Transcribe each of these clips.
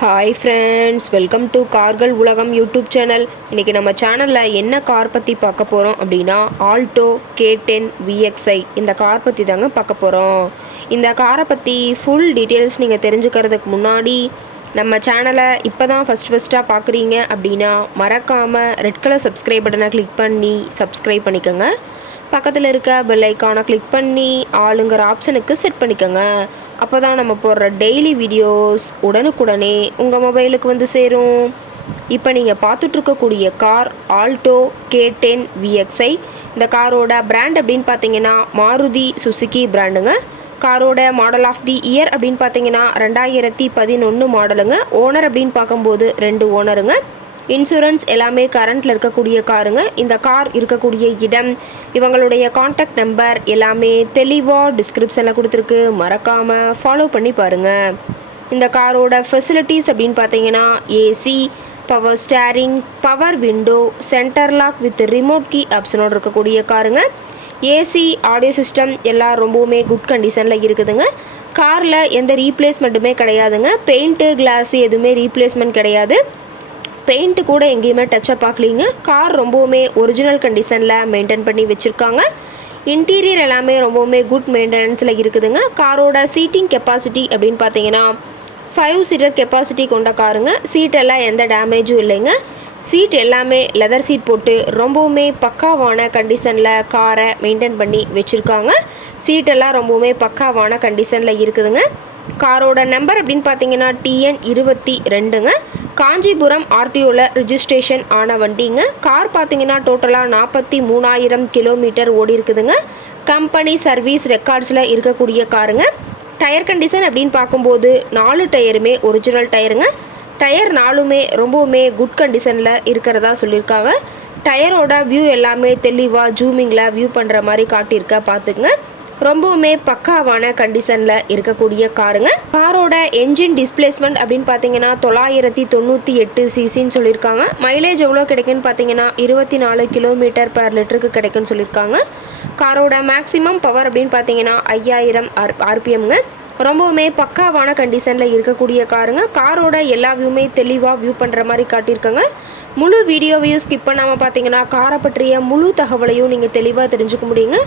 Hi friends, welcome to கார்கள் உலகம் YouTube channel. இன்றைக்கி நம்ம சேனலில் என்ன கார் பற்றி பார்க்க போகிறோம் அப்படின்னா ஆல்டோ K10 VXi இந்த கார் பற்றி தாங்க பார்க்க போகிறோம். இந்த காரை பற்றி ஃபுல் டீட்டெயில்ஸ் நீங்கள் தெரிஞ்சுக்கிறதுக்கு முன்னாடி நம்ம சேனலை இப்போ தான் ஃபஸ்ட்டாக பார்க்குறீங்க அப்படின்னா மறக்காமல் ரெட் கலர் சப்ஸ்கிரைப் பட்டனை கிளிக் பண்ணி சப்ஸ்கிரைப் பண்ணிக்கோங்க. பக்கத்தில் இருக்க பெல் ஐக்கானை கிளிக் பண்ணி ஆளுங்கிற ஆப்ஷனுக்கு செட் பண்ணிக்கோங்க. அப்போ தான் நம்ம போடுற டெய்லி வீடியோஸ் உடனுக்குடனே உங்கள் மொபைலுக்கு வந்து சேரும். இப்போ நீங்கள் பார்த்துட்ருக்கக்கூடிய கார் ஆல்டோ K10 VXi. இந்த காரோட பிராண்ட் அப்படின்னு பார்த்தீங்கன்னா மாருதி சுசுகி பிராண்டுங்க. காரோட மாடல் ஆஃப் தி இயர் அப்படின்னு பார்த்தீங்கன்னா 2011 மாடலுங்க. ஓனர் அப்படின்னு பார்க்கும்போது 2 ஓனருங்க. இன்சூரன்ஸ் எல்லாமே கரண்ட்டில் இருக்கக்கூடிய காருங்க. இந்த கார் இருக்கக்கூடிய இடம், இவங்களுடைய காண்டாக்ட் நம்பர் எல்லாமே தெளிவாக டிஸ்கிரிப்ஷனில் கொடுத்துருக்கு. மறக்காமல் ஃபாலோ பண்ணி பாருங்கள். இந்த காரோட ஃபெசிலிட்டிஸ் அப்படின்னு பார்த்தீங்கன்னா AC, power steering, power window, center lock with remote key ஆப்ஷனோடு இருக்கக்கூடிய காருங்க. ஏசி, ஆடியோ சிஸ்டம் எல்லாம் ரொம்பவுமே குட் கண்டிஷனில் இருக்குதுங்க. காரில் எந்த ரீப்ளேஸ்மெண்ட்டுமே கிடையாதுங்க. பெயிண்ட்டு, கிளாஸு எதுவுமே ரீப்ளேஸ்மெண்ட் கிடையாது. பெயிண்ட்டு கூட எங்கேயுமே டச்சப் ஆகலிங்க. கார் ரொம்பவுமே ஒரிஜினல் கண்டிஷனில் மெயின்டைன் பண்ணி வச்சுருக்காங்க. இன்டீரியர் எல்லாமே ரொம்பவுமே குட் மெயின்டெனன்ஸில் இருக்குதுங்க. காரோட சீட்டிங் கெப்பாசிட்டி அப்படின்னு பார்த்தீங்கன்னா 5 சீட்டர் கெப்பாசிட்டி கொண்ட காருங்க. சீட்டெல்லாம் எந்த டேமேஜும் இல்லைங்க. சீட் எல்லாமே லெதர் சீட் போட்டு ரொம்பவுமே பக்காவான கண்டிஷனில் காரை மெயின்டைன் பண்ணி வச்சுருக்காங்க. சீட்டெல்லாம் ரொம்பவுமே பக்காவான கண்டிஷனில் இருக்குதுங்க. காரோட நம்பர் அப்படின்னு பார்த்தீங்கன்னா TN 22ங்க. காஞ்சிபுரம் RTOவில் ரிஜிஸ்ட்ரேஷன் ஆன வண்டிங்க. கார் பார்த்தீங்கன்னா டோட்டலாக 43,000 கிலோமீட்டர் ஓடி இருக்குதுங்க. கம்பெனி சர்வீஸ் ரெக்கார்ட்ஸில் இருக்கக்கூடிய காருங்க. டயர் கண்டிஷன் அப்படின்னு பார்க்கும்போது 4 டயருமே ஒரிஜினல் டயருங்க. டயர் 4மே ரொம்பவுமே குட் கண்டிஷனில் இருக்கிறதா சொல்லியிருக்காங்க. டயரோட வியூ எல்லாமே தெளிவாக ஜூமிங்கில் வியூ பண்ணுற மாதிரி காட்டியிருக்க பார்த்துக்குங்க. ரொம்பவுமே பக்காவான கண்டிஷனில் இருக்கக்கூடிய காருங்க. காரோட என்ஜின் டிஸ்பிளேஸ்மெண்ட் அப்படின்னு பார்த்தீங்கன்னா 998 சிசின்னு சொல்லியிருக்காங்க. மைலேஜ் எவ்வளோ கிடைக்குன்னு பார்த்தீங்கன்னா 24 கிலோமீட்டர் பர் லிட்டருக்கு கிடைக்குன்னு சொல்லியிருக்காங்க. காரோட மேக்ஸிமம் பவர் அப்படின்னு பார்த்தீங்கன்னா 5000 RPMங்க. ரொம்பவுமே பக்காவான கண்டிஷனில் இருக்கக்கூடிய காருங்க. காரோட எல்லா வியூமே தெளிவாக வியூ பண்ணுற மாதிரி காட்டியிருக்காங்க. முழு வீடியோவையும் ஸ்கிப் பண்ணாமல் பார்த்தீங்கன்னா காரை பற்றிய முழு தகவலையும் நீங்கள் தெளிவாக தெரிஞ்சுக்க முடியுங்க.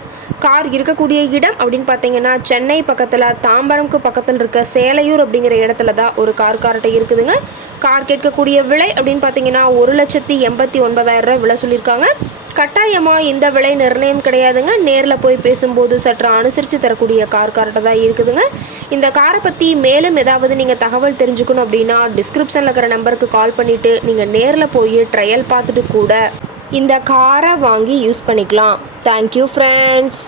கார் இருக்கக்கூடிய இடம் அப்படின்னு பார்த்தீங்கன்னா சென்னை பக்கத்தில் தாம்பரம்க்கு பக்கத்தில் இருக்க சேலையூர் அப்படிங்கிற இடத்துல தான் ஒரு கார்ட்டை இருக்குதுங்க. கார் கேட்கக்கூடிய விலை அப்படின்னு பார்த்தீங்கன்னா 1,89,000 விலை சொல்லியிருக்காங்க. கட்டாயமாக இந்த விலை நிர்ணயம் கிடையாதுங்க. நேரில் போய் பேசும்போது சற்று அனுசரித்து தரக்கூடிய கார்ட்டை தான் இருக்குதுங்க. இந்த காரை பற்றி மேலும் ஏதாவது நீங்கள் தகவல் தெரிஞ்சுக்கணும் அப்படின்னா டிஸ்கிரிப்ஷனில் இருக்கிற நம்பருக்கு கால் பண்ணிவிட்டு நீங்கள் நேரில் போய் ட்ரையல் பார்த்துட்டு கூட இந்த காரை வாங்கி யூஸ் பண்ணிக்கலாம். Thank you friends.